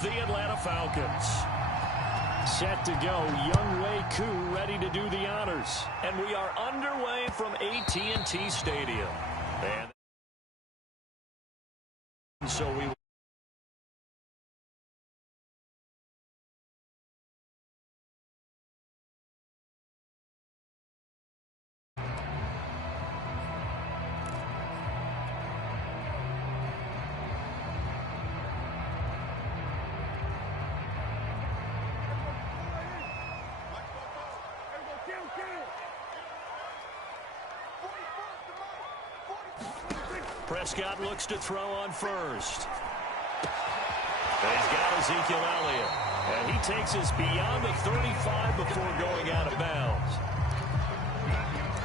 The Atlanta Falcons. Set to go, Younghoe Koo ready to do the honors. And we are underway from AT&T Stadium. And so we Prescott looks to throw on first. And he's got Ezekiel Elliott. And he takes us beyond the 35 before going out of bounds.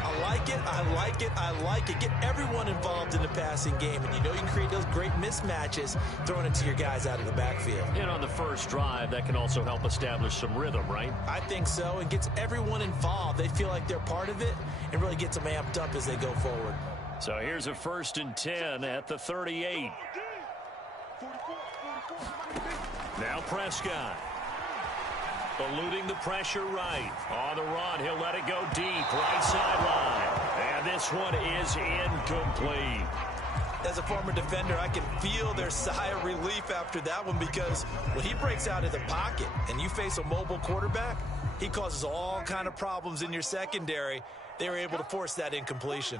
I like it, I like it, I like it. Get everyone involved in the passing game. And you know you can create those great mismatches throwing it to your guys out of the backfield. And on the first drive, that can also help establish some rhythm, right? I think so. It gets everyone involved. They feel like they're part of it and really gets them amped up as they go forward. So here's a 1st and 10 at the 38. Now Prescott. Eluding the pressure right. On the run, he'll let it go deep. Right sideline. And this one is incomplete. As a former defender, I can feel their sigh of relief after that one, because when he breaks out of the pocket and you face a mobile quarterback, he causes all kind of problems in your secondary. They were able to force that incompletion.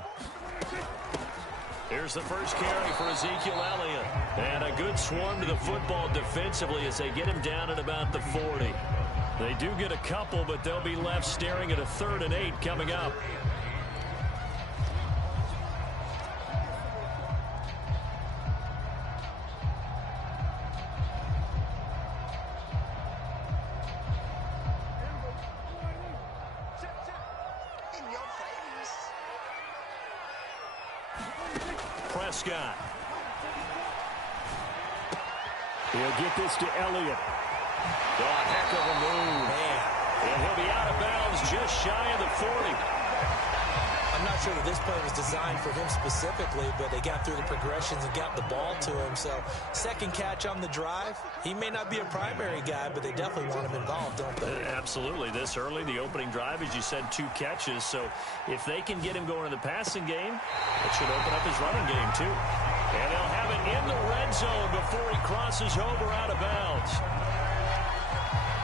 Here's the first carry for Ezekiel Elliott. And a good swarm to the football defensively as they get him down at about the 40. They do get a couple, but they'll be left staring at a 3rd and 8 coming up. Prescott. He'll get this to Elliott. Oh, a heck of a move. Man. And he'll be out of bounds just shy of the 40. I'm not sure that this play was designed for him specifically, but they got through the progressions and got the ball to him. So, second catch on the drive. He may not be a primary guy, but they definitely want him involved, don't they? Absolutely. This early, the opening drive, as you said, 2 catches. So, if they can get him going in the passing game, it should open up his running game, too. And they'll have it in the red zone before he crosses over out of bounds.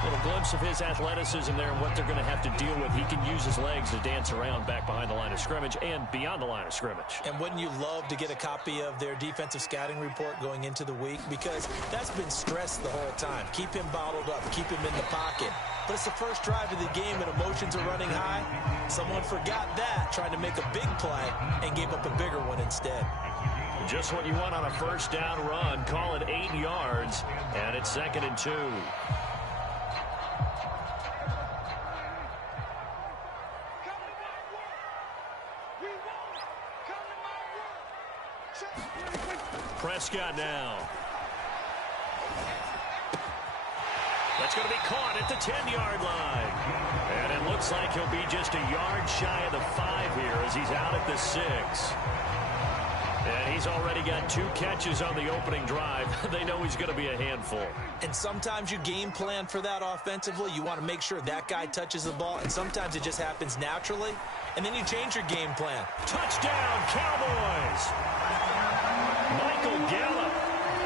A little glimpse of his athleticism there and what they're going to have to deal with. He can use his legs to dance around back behind the line of scrimmage and beyond the line of scrimmage. And wouldn't you love to get a copy of their defensive scouting report going into the week? Because that's been stressed the whole time. Keep him bottled up. Keep him in the pocket. But it's the first drive of the game and emotions are running high. Someone forgot that, trying to make a big play and gave up a bigger one instead. Just what you want on a first down run. Call it 8 yards, and it's 2nd and 2. Prescott now. That's going to be caught at the 10-yard line. And it looks like he'll be just a yard shy of the 5 here as he's out at the 6. And he's already got 2 catches on the opening drive. They know he's going to be a handful. And sometimes you game plan for that offensively. You want to make sure that guy touches the ball, and sometimes it just happens naturally. And then you change your game plan. Touchdown, Cowboys! Michael Gallup,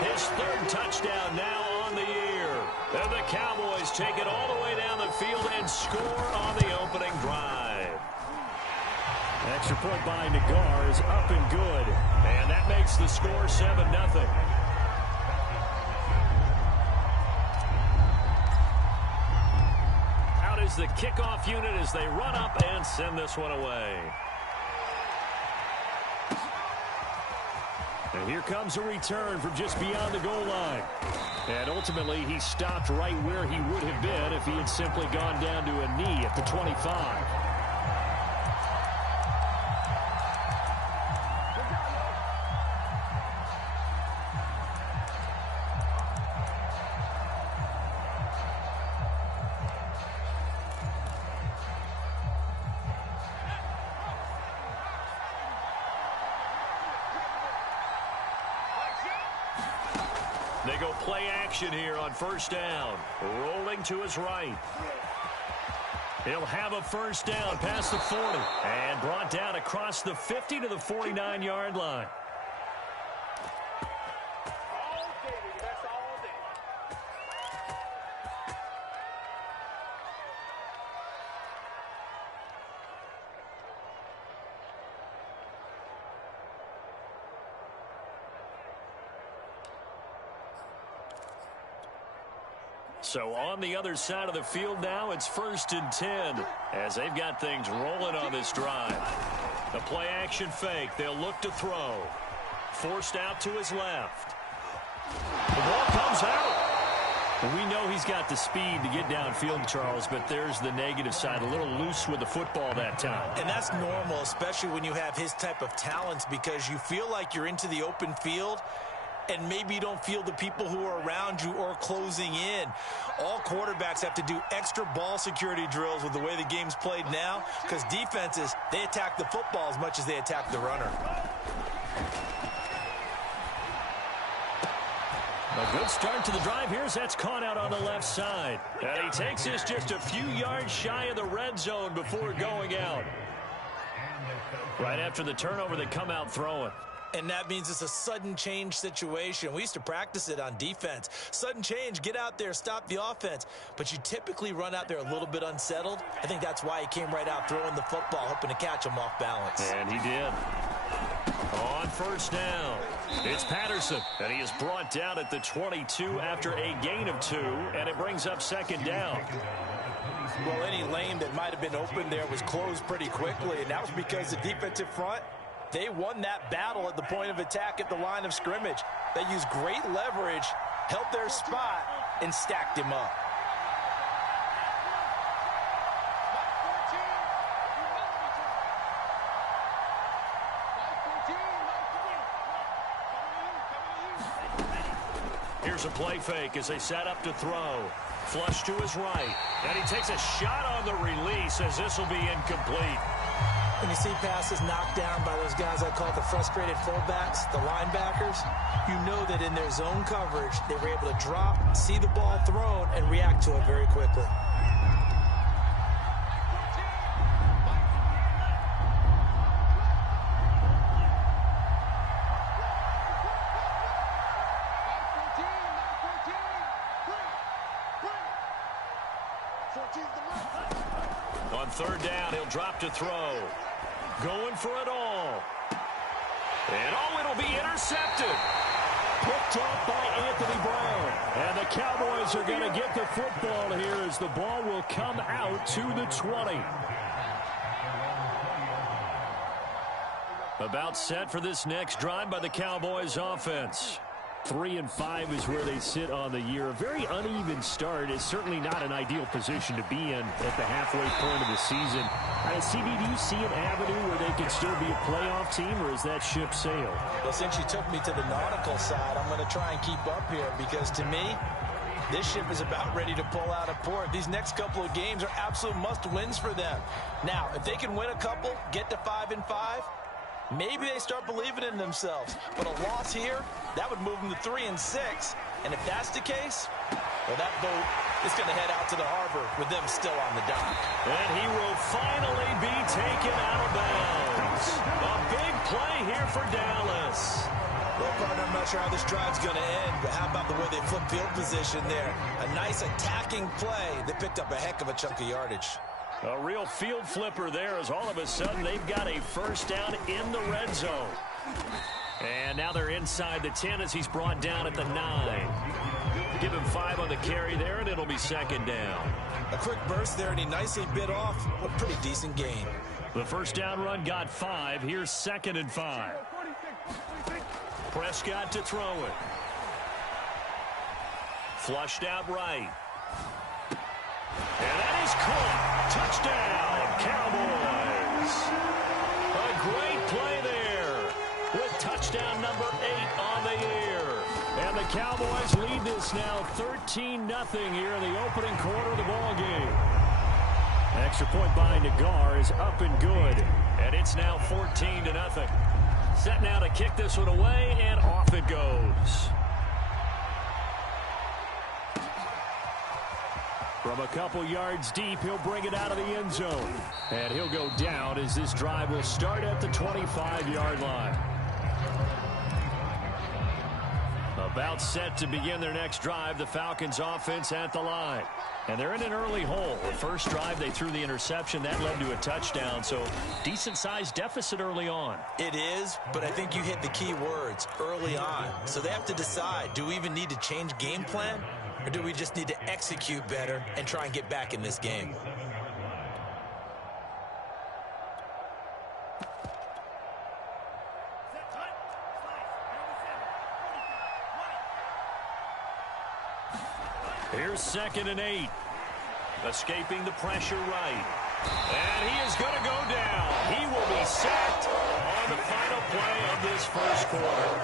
his 3rd touchdown now on the year. And the Cowboys take it all the way down the field and score on the opening drive. Extra point by Nagar is up and good. And that makes the score 7-0. Out is the kickoff unit as they run up and send this one away. And here comes a return from just beyond the goal line. And ultimately, he stopped right where he would have been if he had simply gone down to a knee at the 25. They go play action here on first down. Rolling to his right. He'll have a first down past the 40. And brought down across the 50 to the 49-yard line. So on the other side of the field now, it's 1st and 10 as they've got things rolling on this drive. The play action fake. They'll look to throw. Forced out to his left. The ball comes out. We know he's got the speed to get downfield, Charles, but there's the negative side. A little loose with the football that time. And that's normal, especially when you have his type of talents, because you feel like you're into the open field and maybe you don't feel the people who are around you or closing in. All quarterbacks have to do extra ball security drills with the way the game's played now, because defenses, they attack the football as much as they attack the runner. A good start to the drive here as that's caught out on the left side. And he takes this just a few yards shy of the red zone before going out. Right after the turnover, they come out throwing. And that means it's a sudden change situation. We used to practice it on defense. Sudden change, get out there, stop the offense. But you typically run out there a little bit unsettled. I think that's why he came right out throwing the football, hoping to catch him off balance. And he did. On first down, it's Patterson. And he is brought down at the 22 after a gain of 2. And it brings up 2nd down. Well, any lane that might have been open there was closed pretty quickly. And that was because the defensive front, they won that battle at the point of attack at the line of scrimmage. They used great leverage, held their spot, and stacked him up. Here's a play fake as they set up to throw. Flush to his right. And he takes a shot on the release as this will be incomplete. When you see passes knocked down by those guys I call the frustrated fullbacks, the linebackers, you know that in their zone coverage, they were able to drop, see the ball thrown, and react to it very quickly. On 3rd down, he'll drop to throw. Going for it all. And it'll be intercepted. Picked off by Anthony Brown. And the Cowboys are going to get the football here as the ball will come out to the 20. About set for this next drive by the Cowboys offense. 3-5 is where they sit on the year. A very uneven start is certainly not an ideal position to be in at the halfway point of the season. CD, do you see an avenue where they can still be a playoff team, or is that ship sailed? Well, since you took me to the nautical side, I'm going to try and keep up here, because to me, this ship is about ready to pull out of port. These next couple of games are absolute must-wins for them. Now, if they can win a couple, get to 5-5, maybe they start believing in themselves. But a loss here, that would move them to 3-6. And if that's the case, well, that boat is going to head out to the harbor with them still on the dock. And he will finally be taken out of bounds. A big play here for Dallas. Well, partner, I'm not sure how this drive's going to end, but how about the way they flip field position there? A nice attacking play that picked up a heck of a chunk of yardage. A real field flipper there as all of a sudden they've got a first down in the red zone. And now they're inside the 10 as he's brought down at the 9. Give him 5 on the carry there, and it'll be 2nd down. A quick burst there, and he nicely bit off a pretty decent gain. The first down run got 5. Here's 2nd and 5. Prescott to throw it. Flushed out right. And that is caught. Touchdown, Cowboys. A great play there with touchdown number 8 on the year. And the Cowboys lead this now 13-0 here in the opening quarter of the ball game. Extra point by Nagar is up and good. And it's now 14-0. Set now to kick this one away, and off it goes. From a couple yards deep, he'll bring it out of the end zone. And he'll go down as this drive will start at the 25-yard line. About set to begin their next drive, the Falcons offense at the line. And they're in an early hole. The first drive, they threw the interception. That led to a touchdown, so decent-sized deficit early on. It is, but I think you hit the key words, early on. So they have to decide, do we even need to change game plan, or do we just need to execute better and try and get back in this game? Here's 2nd and 8. Escaping the pressure right. And he is going to go down. He will be sacked on the final play of this first quarter.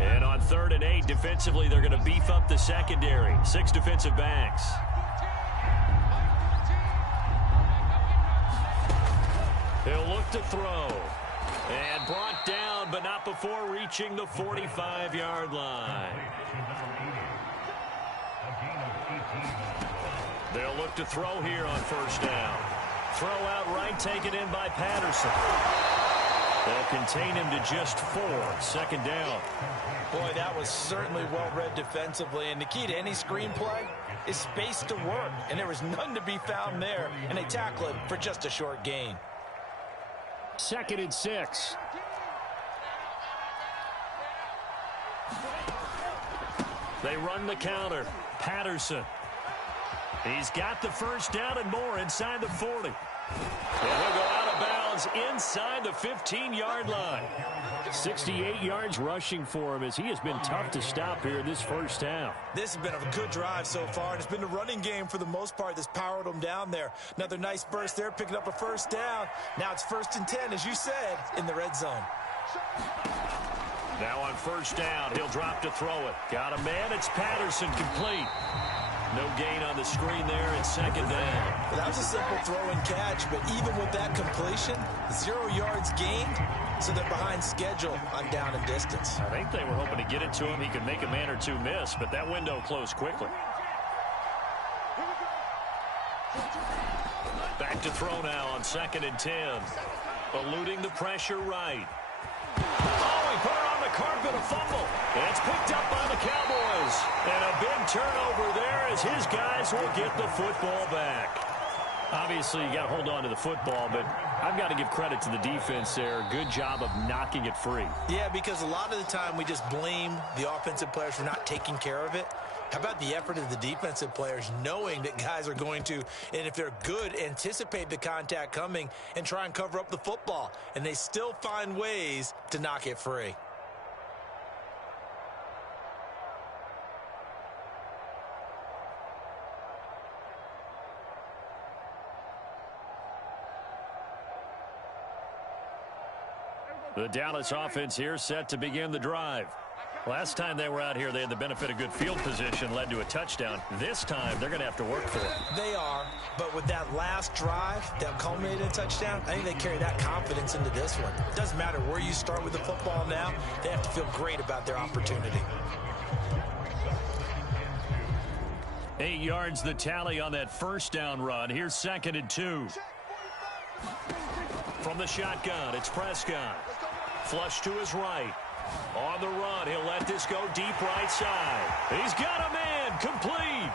And on 3rd and 8, defensively, they're going to beef up the secondary. 6 defensive backs. He'll look to throw. And brought down, but not before reaching the 45-yard line. They'll look to throw here on 1st down. Throw out right, taken in by Patterson. They'll contain him to just 4. 2nd down. Boy, that was certainly well-read defensively. And the key to any screenplay is space to work. And there was none to be found there. And they tackle it for just a short gain. 2nd and 6. They run the counter. Patterson. He's got the 1st down and more inside the 40. And he'll go out of bounds inside the 15-yard line. 68 yards rushing for him as he has been tough to stop here in this first half. This has been a good drive so far, and it's been the running game for the most part that's powered them down there. Another nice burst there, picking up a 1st down. Now it's 1st and 10, as you said, in the red zone. Now on 1st down, he'll drop to throw it. Got a man, it's Patterson, complete. No gain on the screen there at 2nd down. Well, that was a simple throw and catch, but even with that completion, 0 yards gained, so they're behind schedule on down and distance. I think they were hoping to get it to him. He could make a man or two miss, but that window closed quickly. Back to throw now on 2nd and 10. Eluding the pressure right. Oh, he put her on the carpet, a fumble. And it's picked up by the Cowboys. And a big turnover there as his guys will get the football back. Obviously, you got to hold on to the football, but I've got to give credit to the defense there. Good job of knocking it free. Yeah, because a lot of the time we just blame the offensive players for not taking care of it. How about the effort of the defensive players knowing that guys are going to, and if they're good, anticipate the contact coming and try and cover up the football. And they still find ways to knock it free. The Dallas offense here set to begin the drive. Last time they were out here, they had the benefit of good field position, led to a touchdown. This time, they're going to have to work for it. They are, but with that last drive that culminated in a touchdown, I think they carry that confidence into this one. It doesn't matter where you start with the football now. They have to feel great about their opportunity. 8 yards the tally on that 1st down run. Here's 2nd and 2. From the shotgun, it's Prescott. Flush to his right. On the run, he'll let this go deep right side. He's got a man, complete.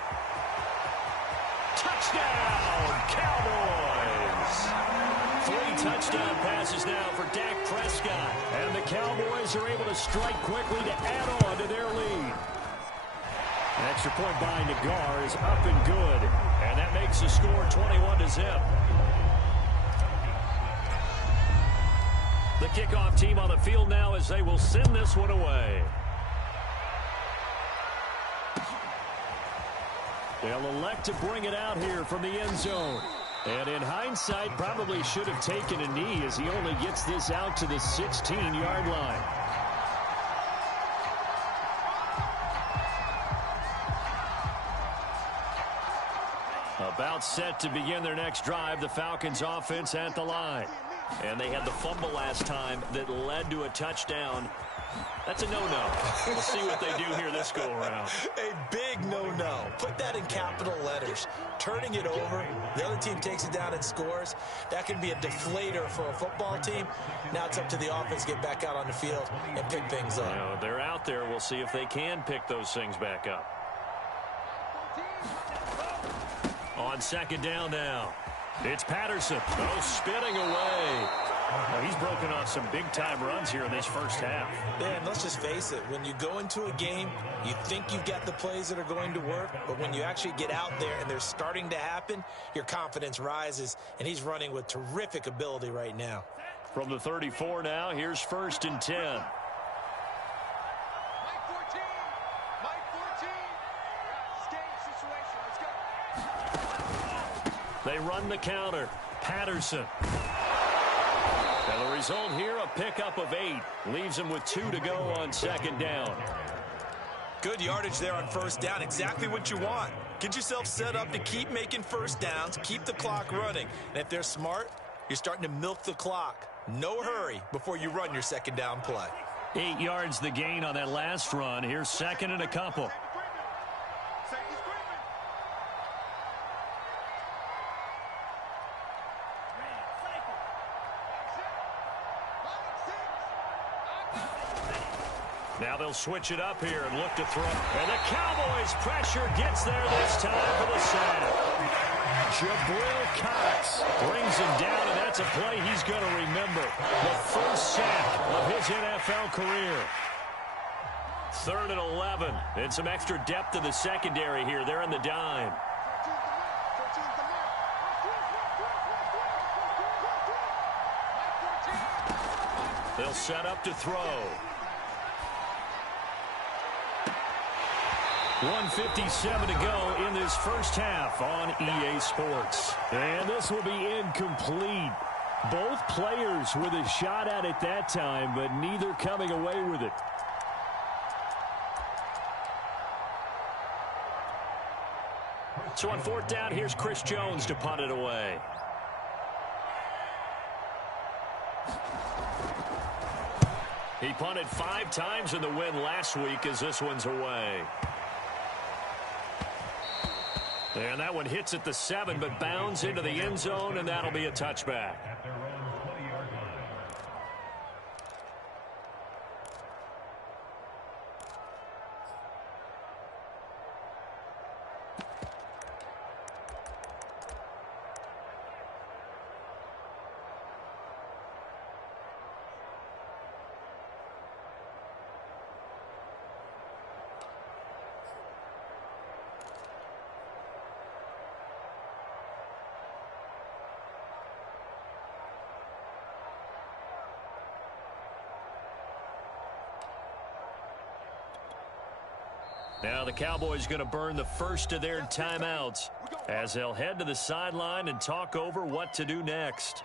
Touchdown, Cowboys. 3 touchdown passes now for Dak Prescott. And the Cowboys are able to strike quickly to add on to their lead. An extra point by Nagar is up and good. And that makes the score 21-0. The kickoff team on the field now as they will send this one away. They'll elect to bring it out here from the end zone. And in hindsight, probably should have taken a knee as he only gets this out to the 16-yard line. About set to begin their next drive, the Falcons offense at the line. And they had the fumble last time that led to a touchdown. That's a no-no. We'll see what they do here this go-around. A big no-no. Put that in capital letters. Turning it over, the other team takes it down and scores. That can be a deflator for a football team. Now it's up to the offense to get back out on the field and pick things up. You know, they're out there. We'll see if they can pick those things back up. On second down now. It's Patterson. Oh, spinning away. Well, he's broken off some big-time runs here in this first half. Yeah, and let's just face it. When you go into a game, you think you've got the plays that are going to work, but when you actually get out there and they're starting to happen, your confidence rises, and he's running with terrific ability right now. From the 34 now, here's 1st and 10. Mike 14. Mike 14. Escape situation. Let's go. They run the counter. Patterson. And the result here, a pickup of 8. Leaves him with 2 to go on second down. Good yardage there on first down. Exactly what you want. Get yourself set up to keep making first downs, keep the clock running. And if they're smart, you're starting to milk the clock. No hurry before you run your second down play. 8 yards the gain on that last run. Here's 2nd and a couple. Now they'll switch it up here and look to throw. And the Cowboys pressure gets there this time for the sack. Jabril Cox brings him down, and that's a play he's going to remember. The first sack of his NFL career. 3rd and 11. And some extra depth to the secondary here. They're in the dime. They'll set up to throw. 1:57 to go in this first half on EA Sports. And this will be incomplete. Both players with a shot at it that time, but neither coming away with it. So on 4th down, here's Chris Jones to punt it away. He punted 5 times in the win last week as this one's away. And that one hits at the 7, but bounds into the end zone, and that'll be a touchback. Now the Cowboys going to burn the first of their timeouts as they'll head to the sideline and talk over what to do next.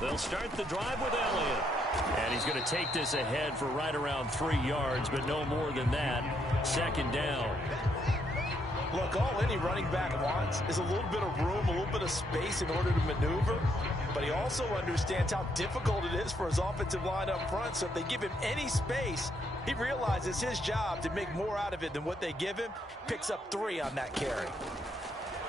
They'll start the drive with Elliott. And he's going to take this ahead for right around 3 yards, but no more than that. 2nd down. Look, all any running back wants is a little bit of room, a little bit of space in order to maneuver. But he also understands how difficult it is for his offensive line up front. So if they give him any space, he realizes his job to make more out of it than what they give him. Picks up 3 on that carry.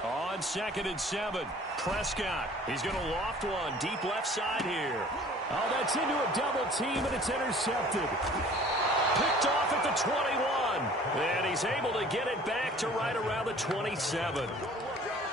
On 2nd and 7, Prescott. He's going to loft one deep left side here. Oh, that's into a double team, and it's intercepted. Picked off at the 21. And he's able to get it back to right around the 27.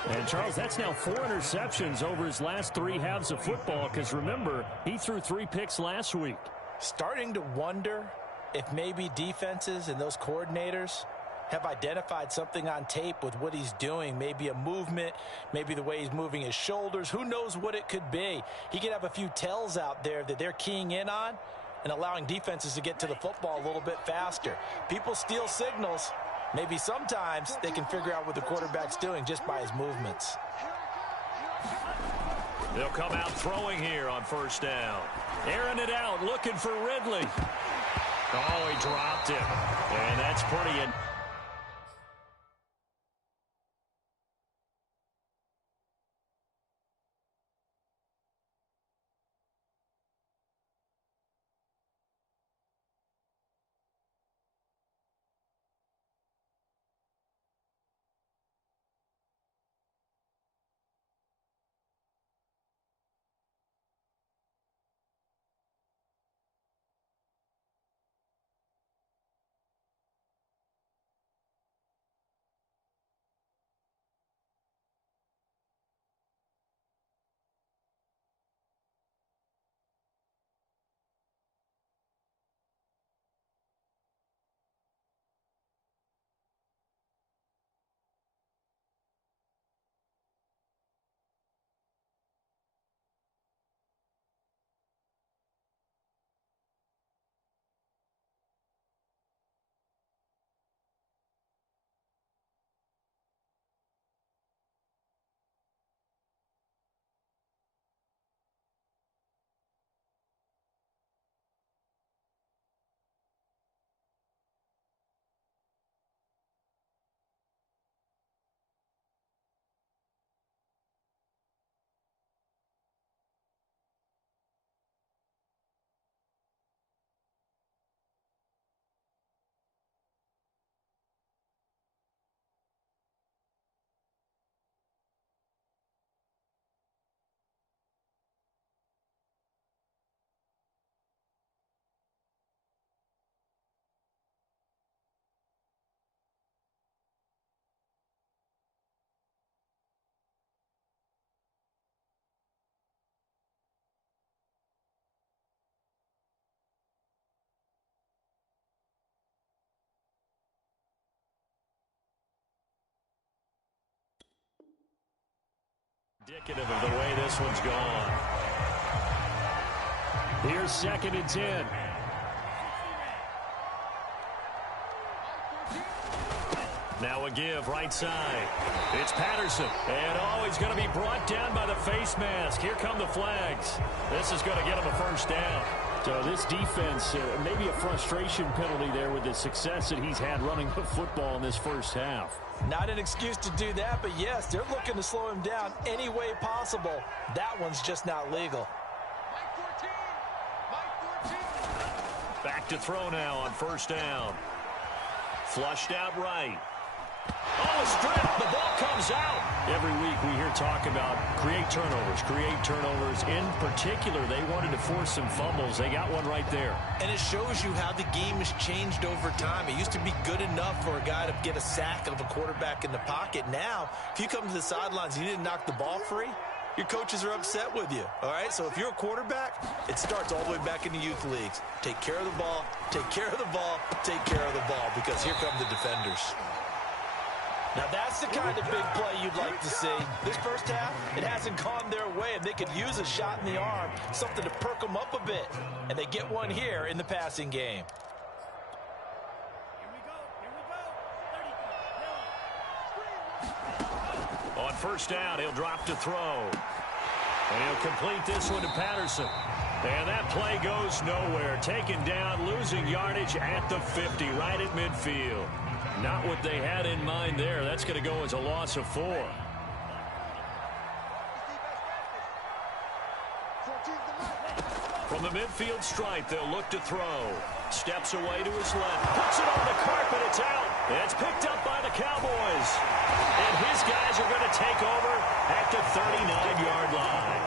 And, Charles, that's now 4 interceptions over his last 3 halves of football, because, remember, he threw 3 picks last week. Starting to wonder if maybe defenses and those coordinators have identified something on tape with what he's doing. Maybe a movement, maybe the way he's moving his shoulders. Who knows what it could be? He could have a few tells out there that they're keying in on and allowing defenses to get to the football a little bit faster. People steal signals. Maybe sometimes they can figure out what the quarterback's doing just by his movements. They'll come out throwing here on first down. Airing it out, looking for Ridley. Oh, he dropped it. And that's pretty... Indicative of the way this one's gone. Here's 2nd and 10. Now a give right side. It's Patterson. And he's going to be brought down by the face mask. Here come the flags. This is going to get him a first down. So this defense, maybe a frustration penalty there with the success that he's had running the football in this first half. Not an excuse to do that, but yes, they're looking to slow him down any way possible. That one's just not legal. Back to throw now on first down. Flushed out right. Oh, a strip. The ball comes out. Every week we hear talk about create turnovers. In particular, they wanted to force some fumbles. They got one right there. And it shows you how the game has changed over time. It used to be good enough for a guy to get a sack of a quarterback in the pocket. Now, if you come to the sidelines and you didn't knock the ball free, your coaches are upset with you, all right? So if you're a quarterback, it starts all the way back in the youth leagues. Take care of the ball, take care of the ball, take care of the ball, because here come the defenders. Now, that's the kind of big play you'd like to see. This first half, it hasn't gone their way, and they could use a shot in the arm, something to perk them up a bit. And they get one here in the passing game. On first down, he'll drop to throw. And he'll complete this one to Patterson. And that play goes nowhere. Taken down, losing yardage at the 50, right at midfield. Not what they had in mind there. That's going to go as a loss of 4. From the midfield stripe, they'll look to throw. Steps away to his left. Puts it on the carpet. It's out. It's picked up by the Cowboys. And his guys are going to take over at the 39-yard line.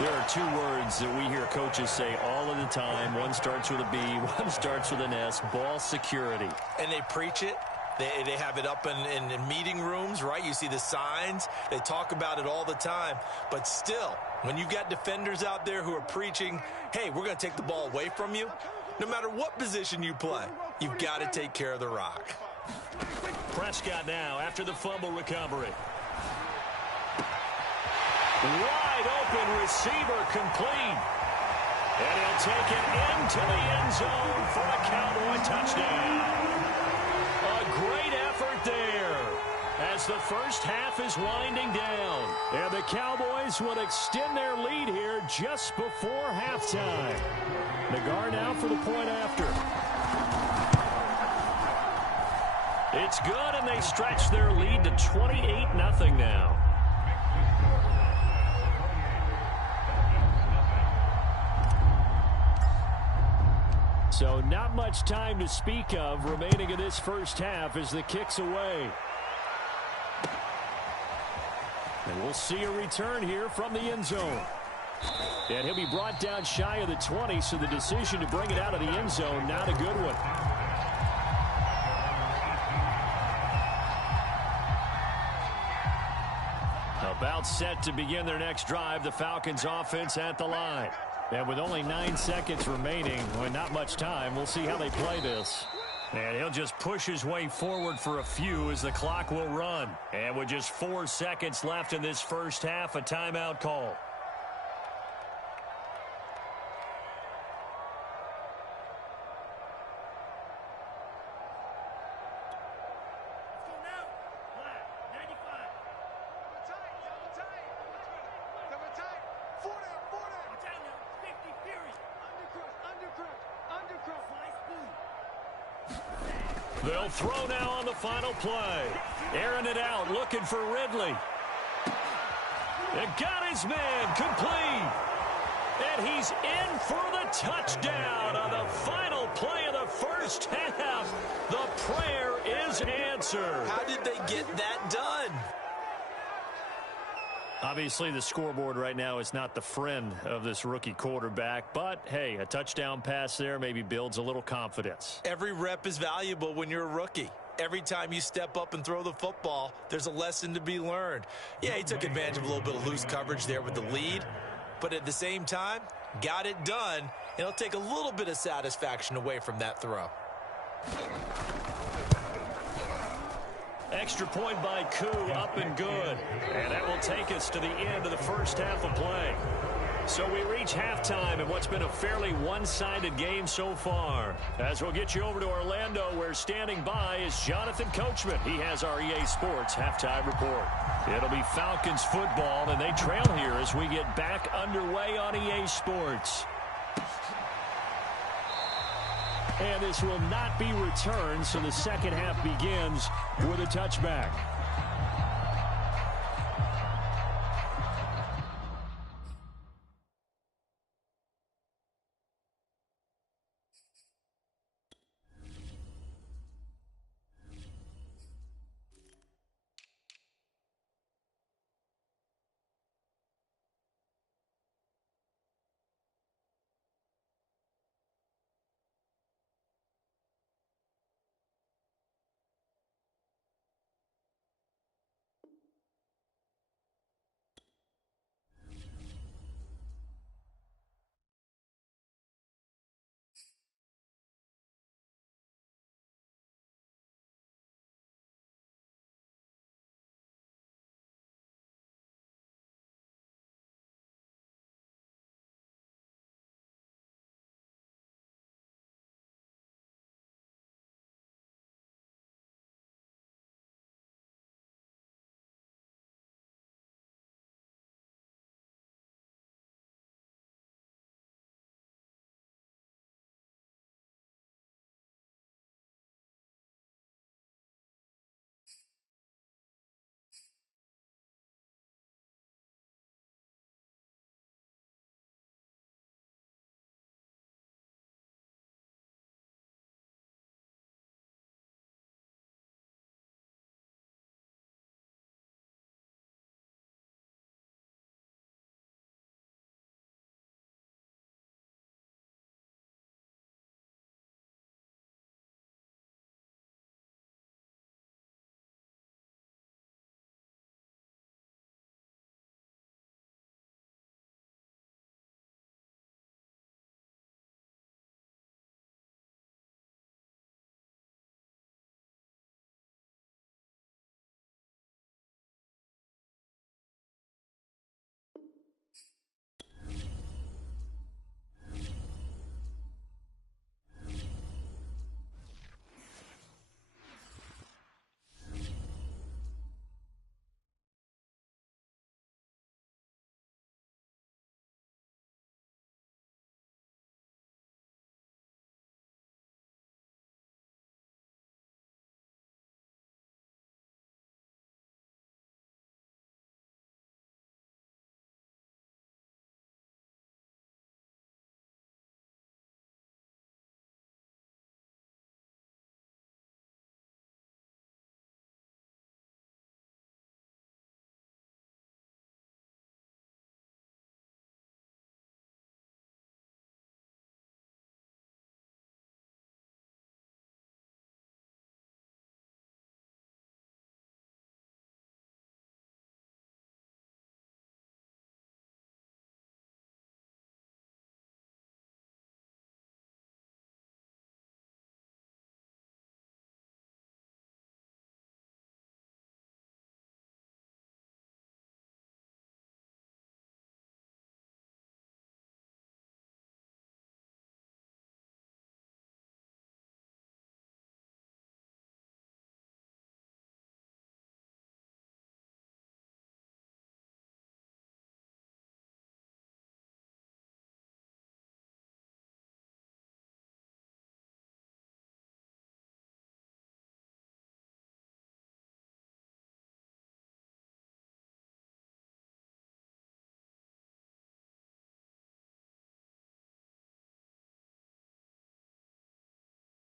There are 2 words that we hear coaches say all of the time. One starts with a B, one starts with an S. Ball security. And they preach it. They have it up in meeting rooms, right? You see the signs. They talk about it all the time. But still, when you've got defenders out there who are preaching, hey, we're going to take the ball away from you, no matter what position you play, you've got to take care of the rock. Prescott now after the fumble recovery. Wide open receiver complete. And he'll take it into the end zone for a Cowboy touchdown. A great effort there as the first half is winding down. And the Cowboys will extend their lead here just before halftime. Nagar now for the point after. It's good, and they stretch their lead to 28-0 now. So not much time to speak of remaining in this first half as the kick's away. And we'll see a return here from the end zone. And he'll be brought down shy of the 20, so the decision to bring it out of the end zone, not a good one. About set to begin their next drive, the Falcons offense at the line. And with only 9 seconds remaining, well, not much time, we'll see how they play this. And he'll just push his way forward for a few as the clock will run. And with just 4 seconds left in this first half, a timeout call. They'll throw now on the final play. Airing it out, looking for Ridley. It got his man complete. And he's in for the touchdown on the final play of the first half. The prayer is answered. How did they get that done? Obviously, the scoreboard right now is not the friend of this rookie quarterback. But, hey, a touchdown pass there maybe builds a little confidence. Every rep is valuable when you're a rookie. Every time you step up and throw the football, there's a lesson to be learned. Yeah, he took advantage of a little bit of loose coverage there with the lead. But at the same time, got it done. And it'll take a little bit of satisfaction away from that throw. Extra point by Koo, up and good. And that will take us to the end of the first half of play. So we reach halftime in what's been a fairly one-sided game so far. As we'll get you over to Orlando, where standing by is Jonathan Coachman. He has our EA Sports halftime report. It'll be Falcons football, and they trail here as we get back underway on EA Sports. And this will not be returned, so the second half begins with a touchback.